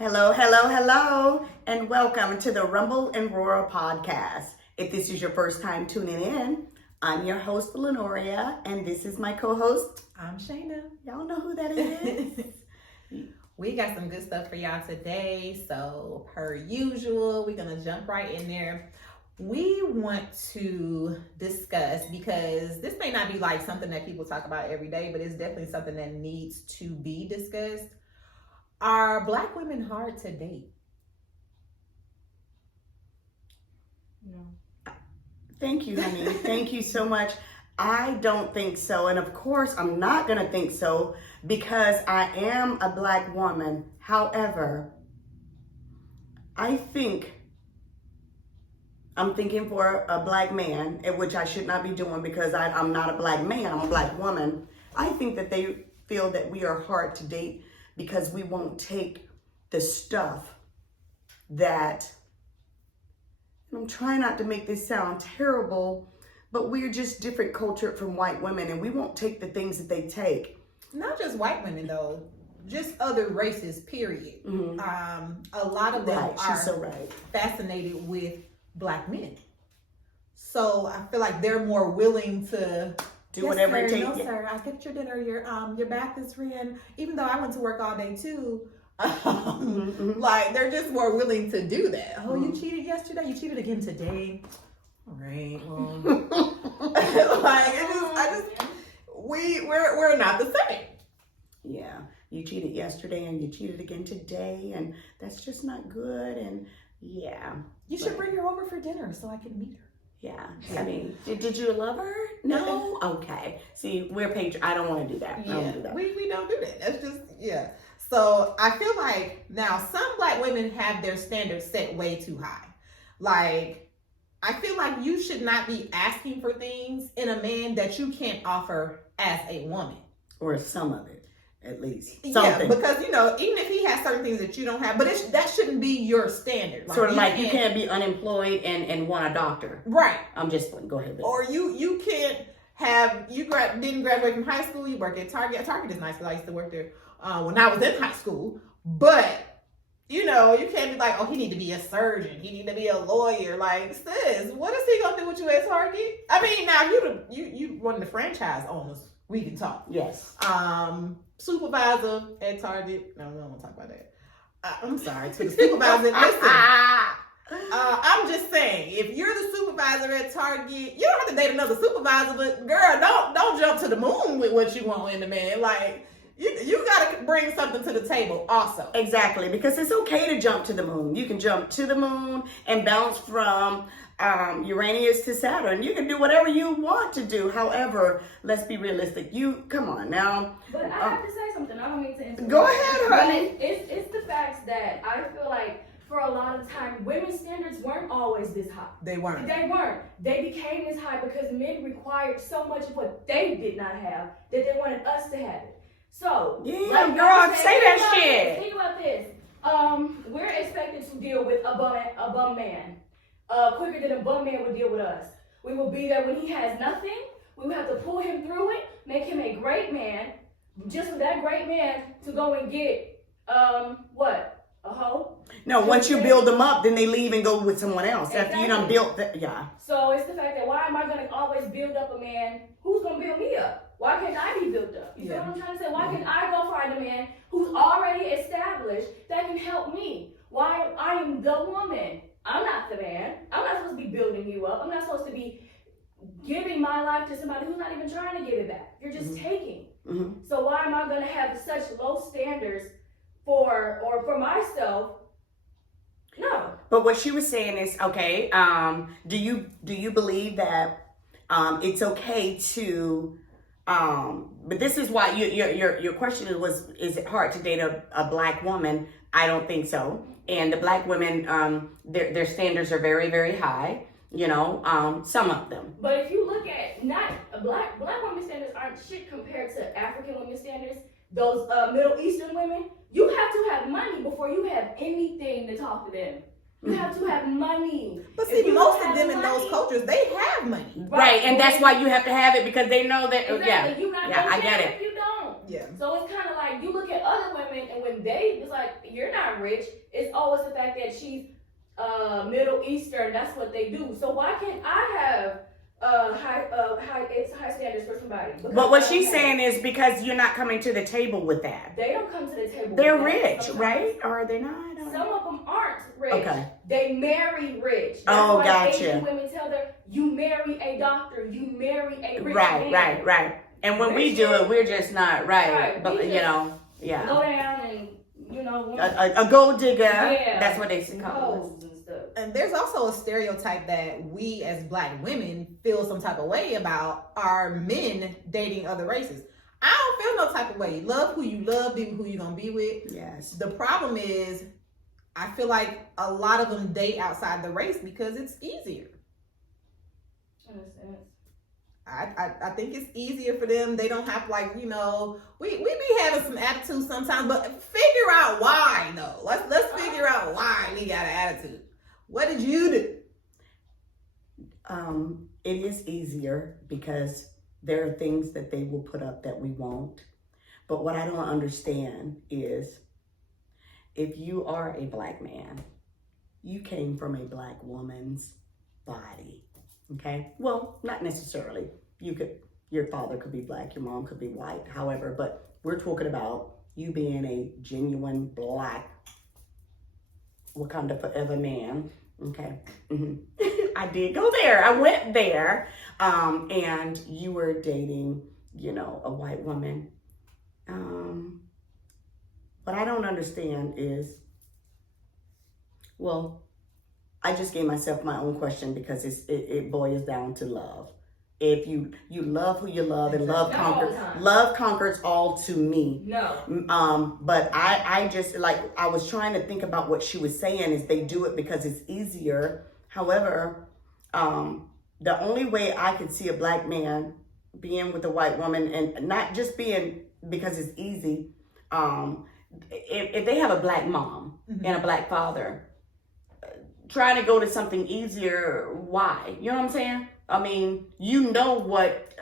Hello, hello, hello, and welcome to the Rumble and Roar podcast. If this is your first time tuning in, I'm your host, Lenoria, and this is my co-host. I'm Shayna. Y'all know who that is? We got some good stuff for y'all today. So, per usual, we're going to jump right in there. We want to discuss, because this may not be like something that people talk about every day, but it's definitely something that needs to be discussed. Are Black women hard to date? No. Thank you, honey. Thank you so much. I don't think so. And of course, I'm not going to think so because I am a Black woman. However, I'm thinking for a Black man, which I should not be doing because I'm not a Black man, I'm a Black woman. I think that they feel that we are hard to date because we won't take the stuff that, and I'm trying not to make this sound terrible, but we're just different culture from white women, and we won't take the things that they take. Not just white women, though. Just other races, period. Mm-hmm. A lot of them She's are so right. fascinated with Black men. So I feel like they're more willing to Do whatever it takes. No, sir, I get your dinner. Your bath is ran. Even though I went to work all day too, like they're just more willing to do that. Oh, you cheated yesterday. You cheated again today. All right. Well, we're not the same. Yeah, you cheated yesterday and you cheated again today, and that's just not good. And yeah, You should bring her over for dinner so I can meet her. Yeah, I mean, did you love her? No? Okay. See, I don't want to do that. I don't do that. We don't do that. That's just, yeah. So I feel like now some Black women have their standards set way too high. Like, I feel like you should not be asking for things in a man that you can't offer as a woman. Or some of it, at least. Something. Something. Yeah, because, even if he has certain things that you don't have, but that shouldn't be your standard. Like, sort of like you can't be unemployed and want a doctor. Right. I'm just, go ahead. Baby. Or you can't have, didn't graduate from high school, you work at Target. Target is nice because I used to work there when I was in high school. But, you can't be like, oh, he need to be a surgeon. He need to be a lawyer. Like, sis, what is he going to do with you at Target? I mean, now, you one of the franchise owners. We can talk. Yes. Supervisor at Target. No, we don't want to talk about that. I'm sorry to the supervisor. Listen, I'm just saying, if you're the supervisor at Target, you don't have to date another supervisor. But girl, don't jump to the moon with what you want in the man. Like you got to bring something to the table, also. Exactly, because it's okay to jump to the moon. You can jump to the moon and bounce from Uranus to Saturn. You can do whatever you want to do. However, let's be realistic. Come on now. But I have to say something. I don't mean to interrupt. Go ahead, honey. It's the facts that I feel like for a lot of time, women's standards weren't always this high. They weren't. They became this high because men required so much of what they did not have that they wanted us to have it. So, yeah, girl, say that shit. Think about this. We're expected to deal with a bum man. Quicker than a bum man would deal with us. We will be there when he has nothing. We will have to pull him through it, make him a great man, just for that great man to go and get, what? A hoe? No, once you build them up, then they leave and go with someone else. Exactly. After you done built that, yeah. So it's the fact that why am I going to always build up a man? Who's going to build me up? Why can't I be built up? You know what I'm trying to say? Why can't I go find a man who's already established that can help me? Why I am the woman. I'm not the man. I'm not supposed to be building you up. I'm not supposed to be giving my life to somebody who's not even trying to give it back. You're just taking. Mm-hmm. So why am I going to have such low standards for myself? No. But what she was saying is, okay, do you believe that it's okay to but this is why your question was, is it hard to date a Black woman? I don't think so. And the Black women, their standards are very, very high. Some of them. But if you look at not black women standards aren't shit compared to African women standards. Those Middle Eastern women, you have to have money before you have anything to talk to them. You have to have money. But see, most of them in those cultures, they have money. Right, and that's why you have to have it because they know that. Exactly. Yeah, You're not I get it. If you don't. Yeah. So it's kind of like you look at other women, and when they it's like you're not rich, it's always the fact that she's Middle Eastern. That's what they do. So why can't I have high standards for somebody? Because But what I she's don't. saying is because you're not coming to the table with that. They don't come to the table. They're with that rich, sometimes. right? Or are they not? I don't Some know. of them aren't rich. Okay. They marry rich. That's Oh, why gotcha. Asian women tell them, you marry a doctor, you marry a rich Right, man. right. And when we do it, we're just not right. Right, But we you just know, yeah. Go down and, you know, A gold digger. Yeah. That's what they call us. hoes and stuff. And there's also a stereotype that we as Black women feel some type of way about our men dating other races. I don't feel no type of way. Love who you love, be who you gonna be with. Yes. The problem is, I feel like a lot of them date outside the race because it's easier. In a sense. I think it's easier for them. They don't have like, we be having some attitude sometimes, but figure out why though. Let's figure out why we got an attitude. What did you do? It is easier because there are things that they will put up that we won't. But what I don't understand is if you are a Black man, you came from a Black woman's body. Okay? Well, not necessarily. Your father could be Black, your mom could be white, however, but we're talking about you being a genuine Black Wakanda Forever man. Okay. I did go there. I went there. And you were dating, a white woman. What I don't understand is, well, I just gave myself my own question because it boils down to love. If you love who you love and love Not all the conquers, time. love conquers all to me. No. But I just I was trying to think about what she was saying is they do it because it's easier. However, the only way I could see a Black man being with a white woman and not just being because it's easy, if they have a Black mom and a Black father, trying to go to something easier, why? You know what I'm saying? I mean, what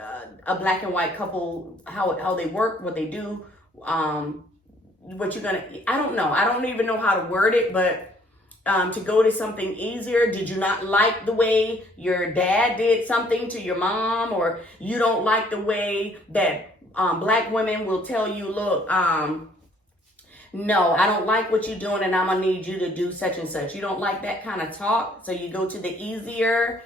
a Black and white couple, how they work, what they do, what you're gonna, I don't know. I don't even know how to word it, but to go to something easier, did you not like the way your dad did something to your mom, or you don't like the way that Black women will tell you, look, no, I don't like what you're doing and I'm gonna need you to do such and such. You don't like that kind of talk, so you go to the easier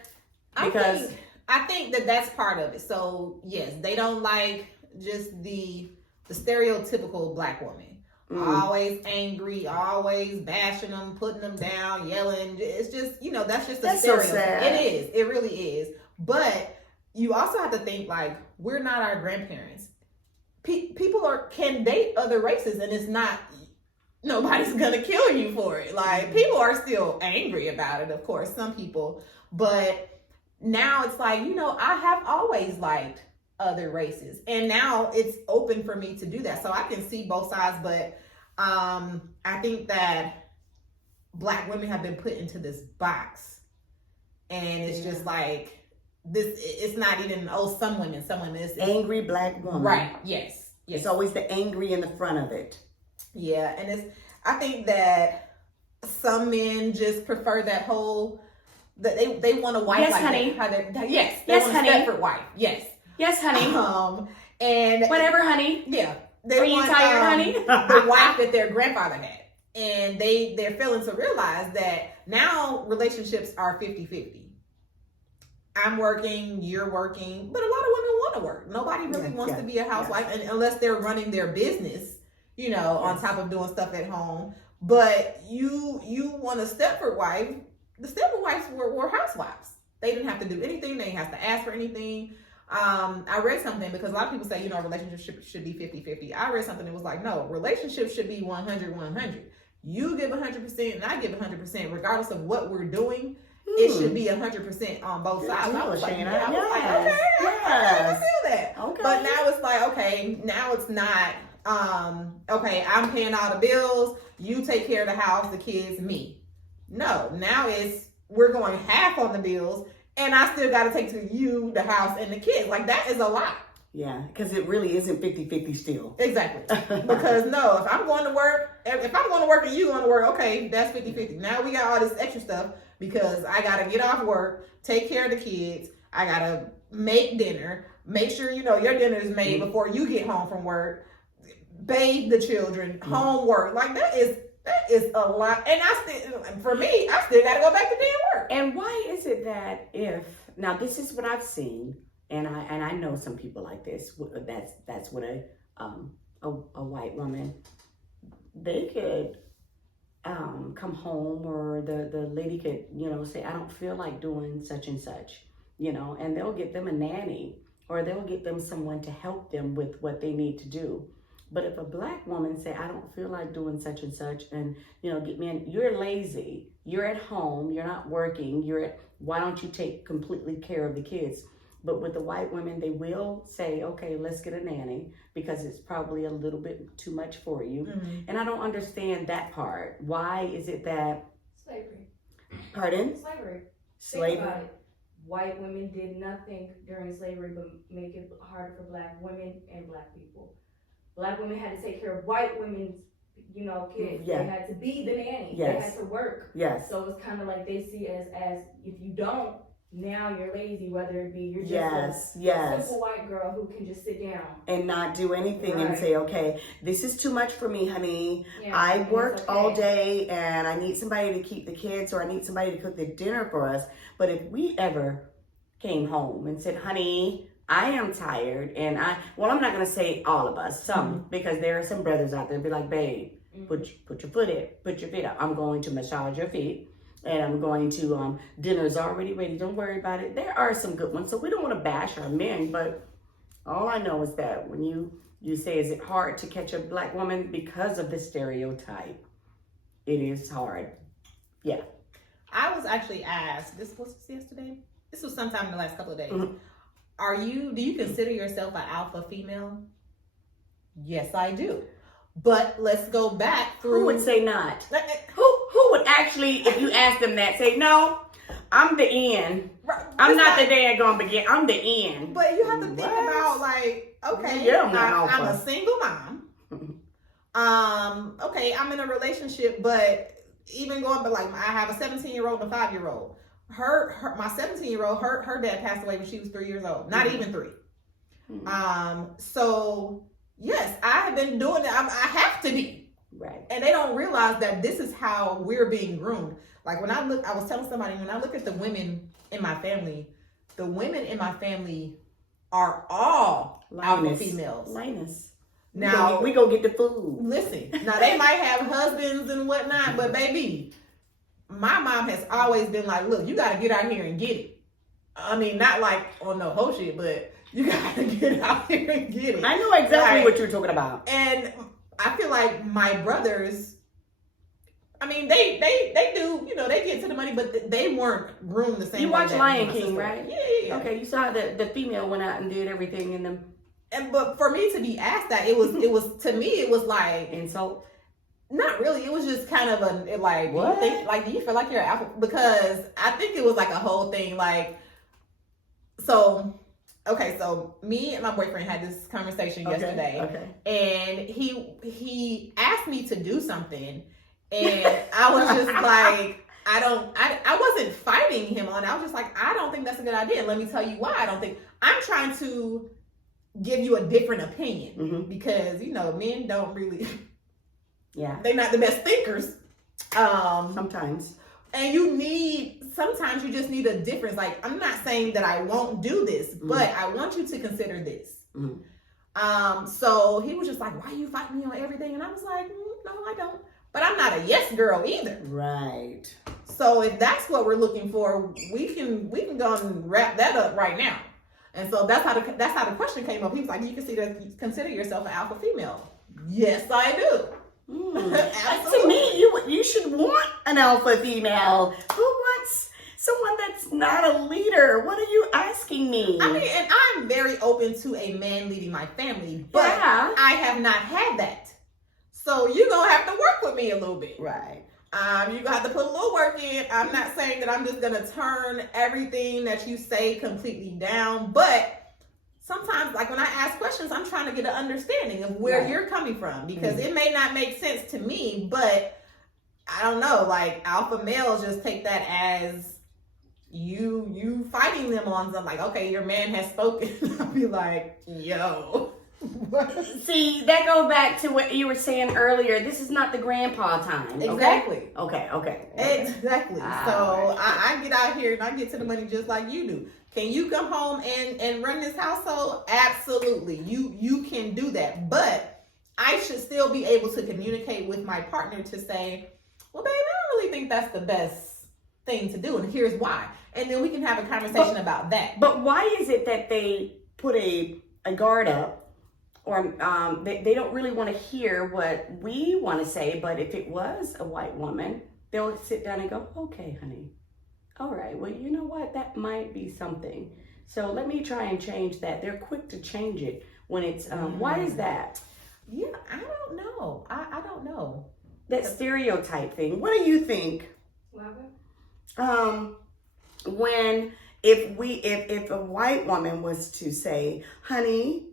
because I think that that's part of it. So yes, they don't like just the stereotypical Black woman. Always angry, always bashing them, putting them down, yelling. It's just, that's just a That's so stereotype. sad. It is. It really is. But you also have to think like we're not our grandparents. People can date other races, and it's not. Nobody's gonna kill you for it. Like people are still angry about it, of course, some people. But now it's like, I have always liked other races, and now it's open for me to do that, so I can see both sides. But I think that Black women have been put into this box, and it's just like this. It's not even some women is angry Black woman. right. Yes. It's always the angry in the front of it. Yeah, and I think that some men just prefer that whole that they want a wife Yes, like honey. that. They Yes, want honey. a Stepford wife. Yes. Yes, honey. And Whatever, honey. yeah, they Are you want tired, honey? the wife that their grandfather had. And they're failing to realize that now relationships are 50-50. I'm working, you're working, but a lot of women want to work. Nobody really wants to be a housewife and unless they're running their business, on top of doing stuff at home. But you want a Stepford wife. The Stepford wives were housewives. They didn't have to do anything. They didn't have to ask for anything. I read something because a lot of people say, relationships should be 50-50. I read something that was like, no, relationships should be 100-100. You give 100% and I give 100%, regardless of what we're doing. It should be 100% on both sides. I was like, okay, I feel that. Okay. But now it's like, okay, now it's not, okay, I'm paying all the bills. You take care of the house, the kids, me. No, now we're going half on the bills and I still got to take to you, the house and the kids. Like that is a lot. Yeah, because it really isn't 50-50 still. Exactly. Because no, if I'm going to work and you going to work, okay, that's 50-50. Now we got all this extra stuff because I got to get off work, take care of the kids. I got to make dinner, make sure, your dinner is made before you get home from work, bathe the children, homework. Like that is a lot. And for me, I still got to go back to damn work. And why is it that now this is what I've seen, and I know some people like this. That's what a white woman, they could come home, or the lady could say, I don't feel like doing such and such, and they'll get them a nanny, or they'll get them someone to help them with what they need to do. But if a black woman say, I don't feel like doing such and such, and get me in, you're lazy, you're at home, you're not working, why don't you take completely care of the kids? But with the white women, they will say, okay, let's get a nanny, because it's probably a little bit too much for you. Mm-hmm. And I don't understand that part. Why is it that? Slavery. Pardon? Slavery. Slavery. Think about it. White women did nothing during slavery but make it harder for black women and black people. Black women had to take care of white women's, kids. Yeah. They had to be the nanny. Yes. They had to work. Yes. So it's kind of like they see as if you don't, now you're lazy, whether it be you're just Yes, a yes. simple white girl who can just sit down. And not do anything and Right. say, okay, this is too much for me, honey. Yeah, I and it's worked okay. all day and I need somebody to keep the kids, or I need somebody to cook the dinner for us. But if we ever came home and said, honey, I am tired, and I'm not going to say all of us, some, because there are some brothers out there be like, babe, put your feet up. I'm going to massage your feet. And I'm going to, dinner's already ready. Don't worry about it. There are some good ones. So we don't want to bash our men, but all I know is that when you say, is it hard to catch a black woman because of the stereotype? It is hard. Yeah. I was actually asked, was this yesterday? This was sometime in the last couple of days. Mhm. Do you consider yourself an alpha female? Yes, I do. But let's go back through. Who would say not? Who would actually, if you ask them that, say, no, I'm the end. I'm not the day gonna begin. I'm the end. But you have to think What? about, like, okay, Yeah, I'm an I'm a alpha. single mom. Okay, I'm in a relationship, but even going, but like, I have a 17-year-old and a 5-year-old. My 17-year-old, her dad passed away when she was 3 years old. Not even 3. So yes, I have been doing it. I have to be. Right. And they don't realize that this is how we're being groomed. Like I was telling somebody, when I look at the women in my family are all alpha females. Linus. Now we go get the food. listen, now they might have husbands and whatnot, but baby, my mom has always been like, look, you got to get out here and get it. I mean, not like on no whole shit, but you got to get out here and get it. I know exactly Like, what you're talking about. And I feel like my brothers, I mean, they do, they get to the money, but they weren't groomed the same You way. watch that Lion my King, sister- right? Yeah. Okay, you saw the female went out and did everything in the But for me to be asked that, it was to me, it was like, insult. not really. It was just kind of like, What? do you feel like you're an alpha? Because I think it was like a whole thing, like, so me and my boyfriend had this conversation yesterday. Okay. And he asked me to do something, and I was just like, I wasn't fighting him on it. I was just like, I don't think that's a good idea. And let me tell you why I don't think. I'm trying to give you a different opinion because men don't really, they're not the best thinkers. Sometimes. And sometimes you just need a difference. Like, I'm not saying that I won't do this, but I want you to consider this. So he was just like, why you fighting me on everything? And I was like, no, I don't. But I'm not a yes girl either. Right. So if that's what we're looking for, we can go and wrap that up right now. And so that's how the question came up. He was like, you consider yourself an alpha female? Yes, I do. To me, you should want an alpha female. Who wants someone that's not a leader? What are you asking me? I mean, and I'm very open to a man leading my family, but Yeah. I have not had that. So you're going to have to work with me a little bit. Right. You're going to have to put a little work in. I'm not saying that I'm just going to turn everything that you say completely down, but sometimes, like when I ask questions, I'm trying to get an understanding of where Right. you're coming from, because it may not make sense to me, but I don't know, like alpha males just take that as you fighting them on something, like, okay, your man has spoken. I'll be like, yo. See, that goes back to what you were saying earlier. This is not the grandpa time. Okay? Exactly. Okay. Exactly. Ah, So right. I get out here and I get to the money just like you do. Can you come home and run this household? Absolutely. You can do that. But I should still be able to communicate with my partner to say, well, babe, I don't really think that's the best thing to do, and here's why. And then we can have a conversation about that. But why is it that they put a guard up, or they don't really want to hear what we want to say? But if it was a white woman, they'll sit down and go, okay, honey, all right, well, you know what? That might be something. So let me try and change that. They're quick to change it when it's, why is that? Yeah, I don't know. I don't know. That stereotype thing. What do you think? When if a white woman was to say, honey,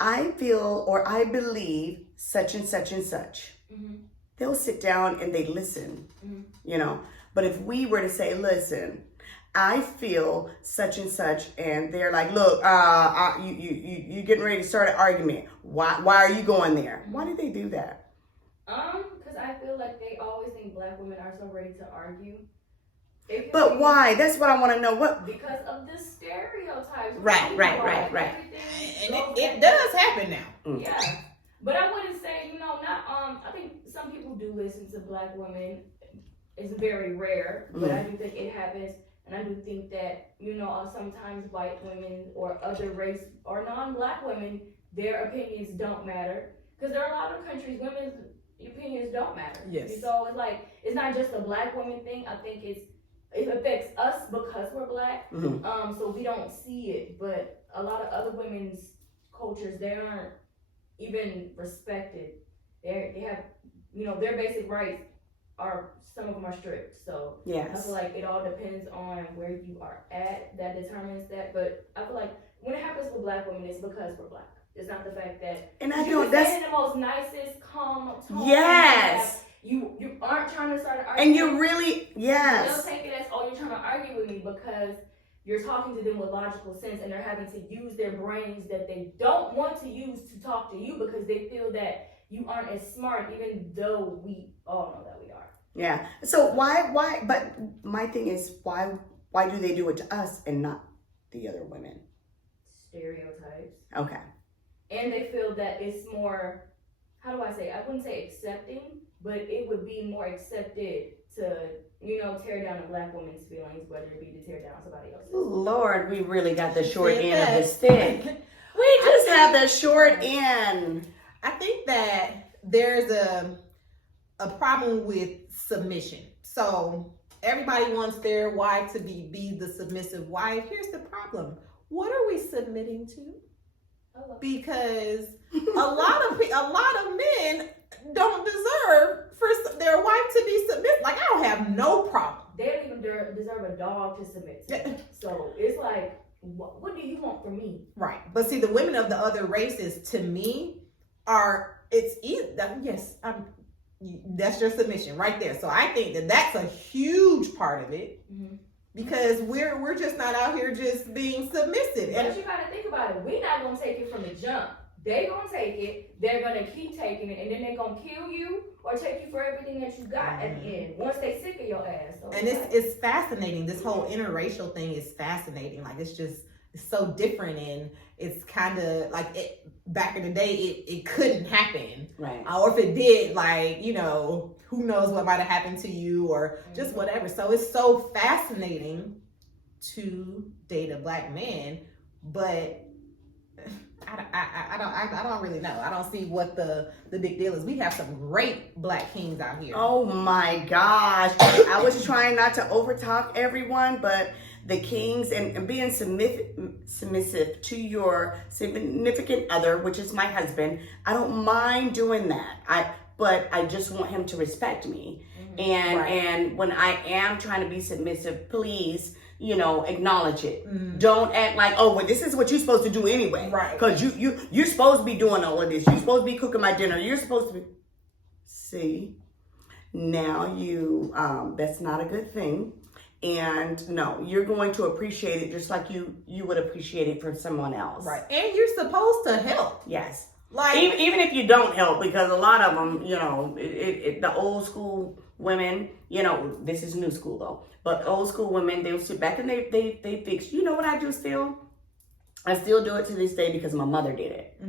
I feel or I believe such and such and such, they'll sit down and they listen, you know. But if we were to say, listen, I feel such and such, and they're like, look, you getting ready to start an argument. Why are you going there? Why did they do that? Because I feel like they always think black women are so ready to argue. But why? That's what I want to know. What? Because of the stereotypes. Right. And it does happen now. Yeah. But I wouldn't say, not, I think some people do listen to black women. It's very rare, but I do think it happens. And I do think that, sometimes white women or other race or non-black women, their opinions don't matter. Because there are a lot of countries, women's opinions don't matter. Yes. So it's like, it's not just a black woman thing. I think it affects us because we're black. So we don't see it. But a lot of other women's cultures, they aren't even respected. They have, their basic rights some of them are strict. So I Yes. feel like it all depends on where you are at. That determines that. But I feel like when it happens with black women, it's because we're black. It's not the fact that And I you don't. can say That's it in the most nicest, calm tone. yes. You aren't trying to start an argument. And you really They'll yes. take it as, oh, you're trying to argue with me because you're talking to them with logical sense, and they're having to use their brains that they don't want to use to talk to you because they feel that you aren't as smart, even though we all know that we are. Yeah. So why? But my thing is why do they do it to us and not the other women? Stereotypes. Okay. And they feel that it's more, how do I say, I wouldn't say accepting, but it would be more accepted to, tear down a black woman's feelings, whether it be to tear down somebody else's. Lord, we really got the short See, end of the that- stick. We just have the short end. I think that there's a problem with submission. So everybody wants their wife to be the submissive wife. Here's the problem. What are we submitting to? Because a lot of men don't deserve for their wife to be submissive. Like, I don't have no problem. They don't even deserve a dog to submit to. So it's like, what do you want from me? Right. But see, the women of the other races, to me, it's easy. Yes, that's your submission right there. So I think that that's a huge part of it. Because we're just not out here just being submissive. But you gotta think about it. We're not gonna take it from the jump. They gonna take it. They're gonna keep taking it, and then they're gonna kill you or take you for everything that you got at the end. Once they sick of your ass. So And it's fascinating. This whole interracial thing is fascinating. Like, it's so different, and it's kind of like back in the day it couldn't happen. Right. Or if it did, like, who knows what might have happened to you or just whatever. So it's so fascinating to date a black man, but I don't really know. I don't see what the big deal is. We have some great black kings out here. Oh my gosh. I was trying not to overtalk everyone, but the kings and being submissive to your significant other, which is my husband, I don't mind doing that. But I just want him to respect me. And when I am trying to be submissive, please acknowledge it. Don't act like, oh, well, this is what you're supposed to do anyway. Right. Because you're supposed to be doing all of this. You're supposed to be cooking my dinner. You're supposed to be. See, now that's not a good thing. And no, you're going to appreciate it just like you would appreciate it from someone else. Right. And you're supposed to help. Yes. Like Even if you don't help, because a lot of them, the old school women, this is new school though, but old school women, they'll sit back and they fix. You know what I do still? I still do it to this day because my mother did it.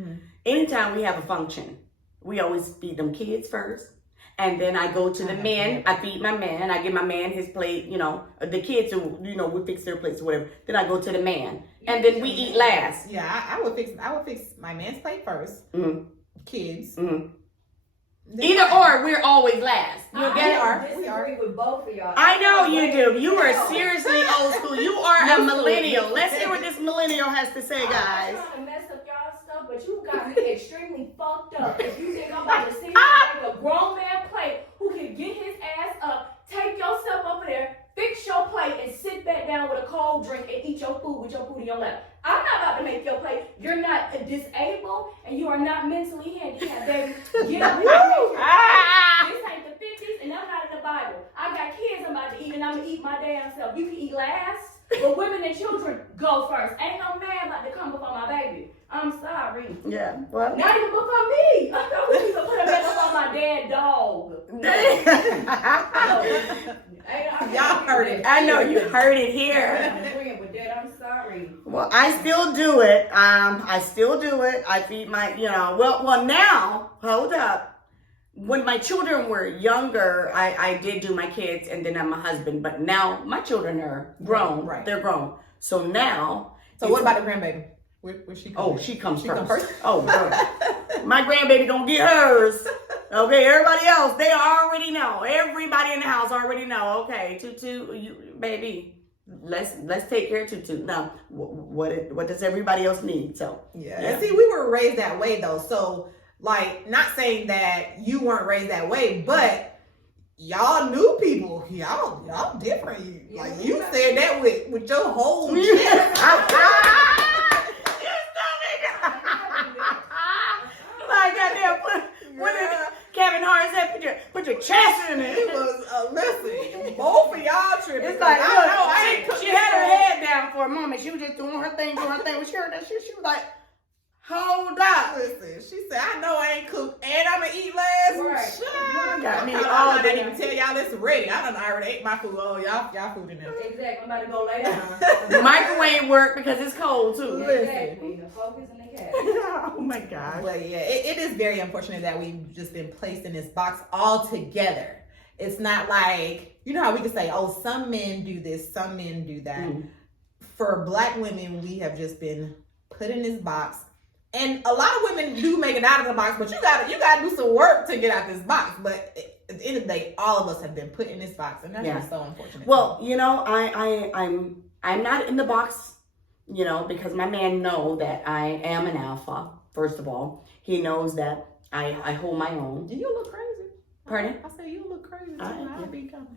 Anytime we have a function, we always feed them kids first. And then I go to the men, I feed my man, I give my man his plate, the kids, we fix their plates or whatever. Then I go to the man. And then we eat last. Yeah, I would fix my man's plate first. Kids. Either or, we're always last. You get it? I disagree with both of y'all. I know you do. You are seriously old school. You are a millennial. Let's hear what this millennial has to say, guys. I'm not trying to mess up y'all stuff, but you got me extremely fucked up. If you think I'm about to sit here and make a grown man plate who can get his ass up, take yourself over there, fix your plate, and sit back down with a cold drink and eat your food with your food in your lap. I'm not about to make your plate. You're not disabled and you are not mentally handicapped, baby. Get up here and make your plate. This ain't the 50s and I'm not in the Bible. I got kids I'm about to eat and I'm going to eat my damn self. You can eat last, but women and children go first. Ain't no man about to come before my baby. I'm sorry. Yeah, well. Not even before me. I thought we could put a back up on my dead dog. Y'all heard it. I know you heard it here. I'm agreeing with that. I'm sorry. Well, I still do it. I still do it. I feed my, well, now, hold up. When my children were younger, I did do my kids and then my husband. But now my children are grown. Right. They're grown. So now. So what about the grandbaby? Where she come? Oh, she comes She first. come first? Oh, girl. My grandbaby gonna get hers. Okay, everybody else, they already know. Everybody in the house already know. Okay, Tutu, baby, let's take care of Tutu. Now, what does everybody else need? So yeah. And see, we were raised that way though. So like, not saying that you weren't raised that way, but y'all new people, y'all different. Like you said that with your whole chest. Like goddamn, Kevin Hart said, put your chest in it. It was listen, both of y'all tripping. It's like, I ain't she had her head down for a moment. She was just doing her thing. When she heard that shit, she was like, hold up. Listen, she said, I know I ain't cooked and I'm gonna eat last. Right. Shut Got me I didn't even tell y'all this ready. I already ate my food. Oh, y'all food in there. Exactly. I'm about to go lay down. The microwave work because it's cold too. Exactly. The focus in the cat. Oh my gosh. But yeah, it is very unfortunate that we've just been placed in this box altogether. It's not like, you know how we can say, oh, some men do this, some men do that. For Black women, we have just been put in this box. And a lot of women do make it out of the box, but you gotta do some work to get out this box. But at the end of the day, all of us have been put in this box, and that's just so unfortunate. Well, I'm not in the box, because my man knows that I am an alpha. First of all, he knows that I hold my own. You look crazy. Pardon? I say you look crazy. I'll be coming.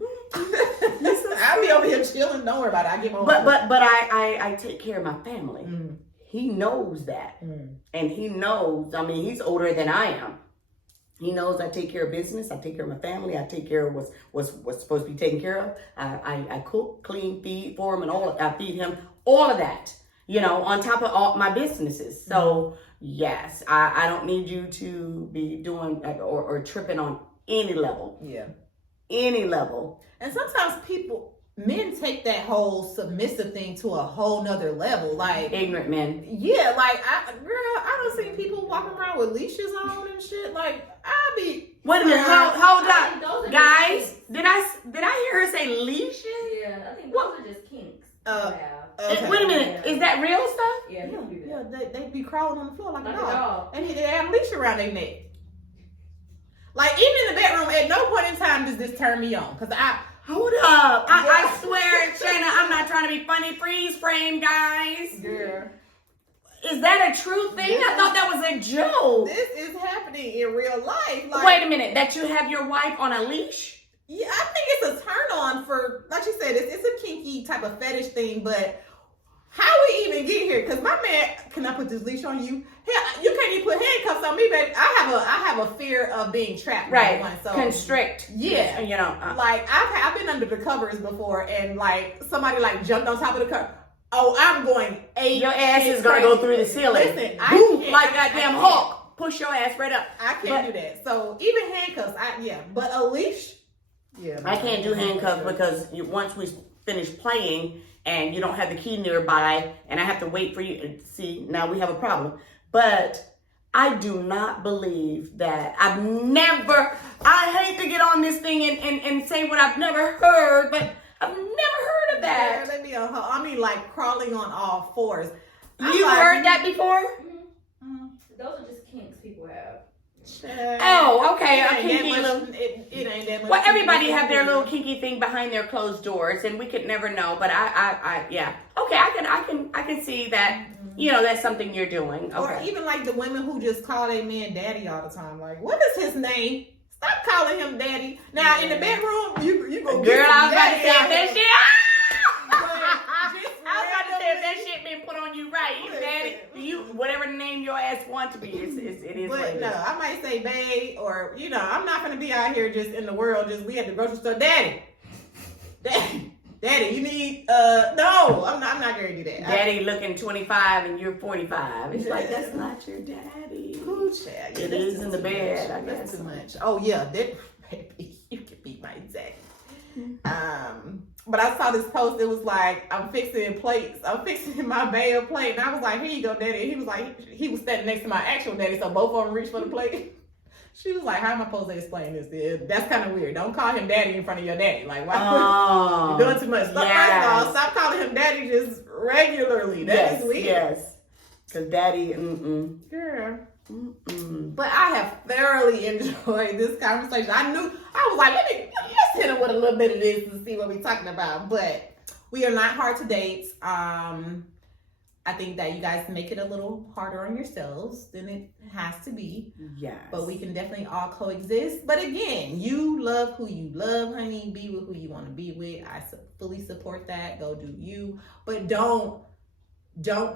Listen, I'll be over here chilling. Don't worry about it. I get my own. But I take care of my family. He knows that. And he knows, he's older than I am. He knows I take care of business. I take care of my family. I take care of what's supposed to be taken care of. I cook, clean, feed for him and all. I feed him all of that, on top of all my businesses. So yes, I don't need you to be doing or tripping on any level. Yeah. Any level. And sometimes men take that whole submissive thing to a whole nother level. Like Ignorant men. Yeah, like I don't see people walking around with leashes on and shit. Like I be Wait a minute, hold Those up. are Guys, just did I hear her say leashes? Yeah, I think those are just kinks. okay. Wait a minute, is that real stuff? Yeah, people do that. they be crawling on the floor like Like a a dog. dog. And they have a leash around their neck. Like even in the bedroom, at no point in time does this turn me on. Cause Hold up. I swear, Shanna, I'm not trying to be funny. Freeze frame, guys. Yeah. Is that a true thing? I thought that was a joke. This is happening in real life. Like, Wait a minute, that you have your wife on a leash? Yeah, I think it's a turn on for, like you said, it's a kinky type of fetish thing, but how we even get here? Because my man, can I put this leash on you? Hell, you can't even put handcuffs on me, but I have a fear of being trapped. Right. One, so Constrict. yeah, You know. like I've been under the covers before, and like somebody like jumped on top of the cover. Oh, I'm going eight. Your ass shit is gonna crazy. go through the ceiling. Listen, I Boom, can't- like I goddamn can't. Hulk. Push your ass right up. I can't But- do that. So even handcuffs, but a leash. Yeah, I can't do handcuffs because once we finish playing and you don't have the key nearby and I have to wait for you. See, now we have a problem. But I do not believe that I hate to get on this thing and say what I've never heard, but I've never heard of that. Yeah, maybe I mean, like crawling on all fours. You heard that before? Those are just kinks people have. Oh, okay. It A ain't kinky that little. much- it ain't that much. Well, everybody have their little kinky thing behind their closed doors, and we could never know. But yeah. Okay, I can see that. You know, that's something you're doing. Or Okay. even like the women who just call their man daddy all the time. Like, what is his name? Stop calling him daddy. Now in the bedroom, you go. Girl, I was about to say if that shit. shit. I was about to say if that randomly- shit been put on you right, daddy, you whatever name your ass want to be, it is what But it no, is. I might say babe, or I'm not gonna be out here just in the world. Just we at the grocery store, daddy, daddy. You need no, I'm not gonna do that. Daddy looking 25 and you're 45. It's like that's not your daddy. Ooh, child. Yeah, It that's is just in the too bed, much. I That's guess. too much. Oh yeah, that baby, you can be my daddy. But I saw this post. It was like I'm fixing plates. I'm fixing my bae a plate, and I was like, "Here you go, daddy." And he was like, he was standing next to my actual daddy, so both of them reached for the plate. She was like, "How am I supposed to explain this? That's kind of weird. Don't call him daddy in front of your daddy. Like, why? Oh, You're doing too much. Stop, yes. First of all, stop calling him daddy just regularly. That is weird. Yes, because daddy, Girl. mm-mm. But I have thoroughly enjoyed this conversation. I was like, let's hit him with a little bit of this and see what we're talking about. But we are not hard to date. I think that you guys make it a little harder on yourselves than it has to be. Yes. But we can definitely all coexist. But again, you love who you love, honey. Be with who you want to be with. I fully support that. Go do you. But don't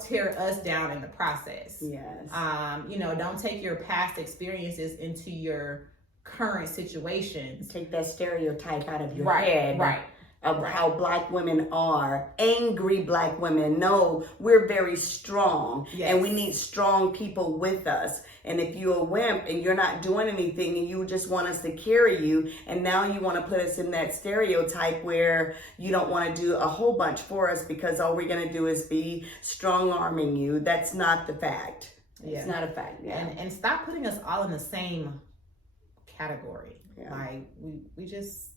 tear us down in the process. Yes. Don't take your past experiences into your current situations. Take that stereotype out of your Right, head. right. Of how black women are. Angry black women. No, we're very strong. Yes. And we need strong people with us. And if you're a wimp and you're not doing anything and you just want us to carry you, and now you want to put us in that stereotype where you don't want to do a whole bunch for us because all we're going to do is be strong arming you. That's not the fact. Yeah. It's not a fact. Yeah. And stop putting us all in the same category. Yeah. Like we just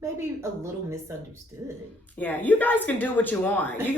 maybe a little misunderstood. Yeah, you guys can do what you want. You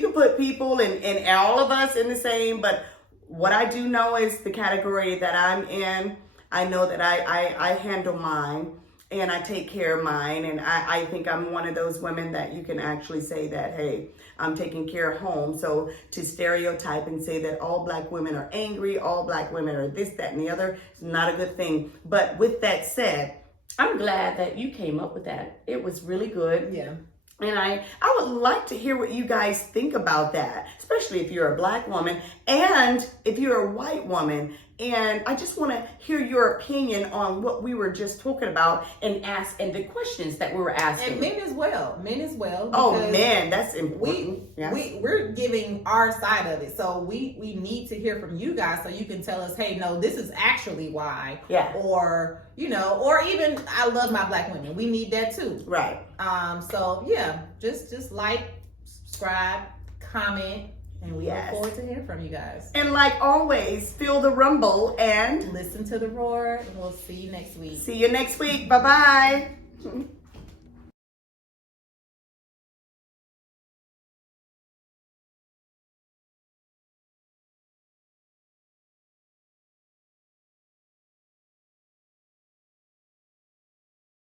can put people and all of us in the same, but what I do know is the category that I'm in. I know that I handle mine and I take care of mine, and I think I'm one of those women that you can actually say that, hey, I'm taking care of home. So to stereotype and say that all black women are angry, all black women are this, that, and the other, is not a good thing. But with that said, I'm glad that you came up with that. It was really good. Yeah. And I would like to hear what you guys think about that, especially if you're a black woman and if you're a white woman. And I just want to hear your opinion on what we were just talking about and the questions that we were asking. And men as well. Oh because man, that's important. We're giving our side of it. So we need to hear from you guys so you can tell us, hey, no, this is actually why. Yeah. Or, or even I love my black women. We need that too. Right. So yeah, just like, subscribe, comment, and we Yes. look forward to hearing from you guys. And like always, feel the rumble and Listen to the roar, and we'll see you next week. see you next week. Bye-bye.